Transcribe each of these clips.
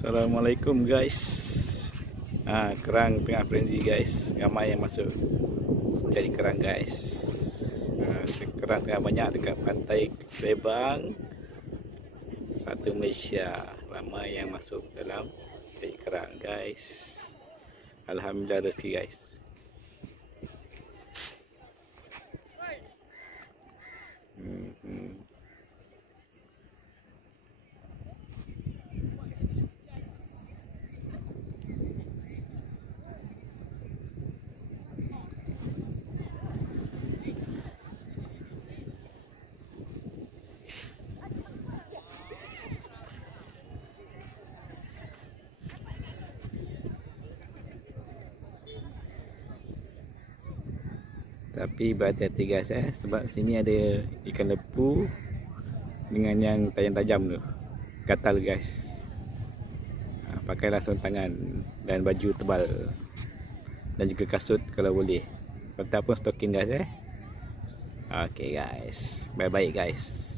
Assalamualaikum guys. Kerang tengah frenzy guys. Ramai yang masuk cari kerang guys. Kerang tengah banyak dekat pantai Lebang, satu Malaysia. Ramai yang masuk dalam cari kerang guys. Alhamdulillah rezeki guys. Tapi berhati-hati guys sebab sini ada ikan lepu dengan yang tajam-tajam tu. Gatal guys. Pakailah sarung tangan dan baju tebal dan juga kasut kalau boleh. Ataupun stocking guys Okay guys. Baik-baik guys.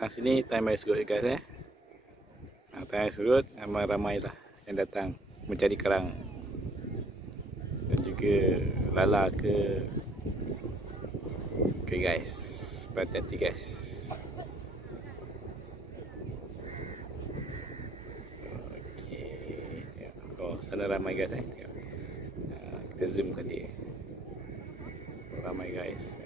Datang sini time air surut guys time air surut ramai lah yang datang mencari kerang dan juga lala ke. Okay guys, berhati-hati guys. Okay, sana ramai guys tengok. Kita zoom kan dia, ramai guys.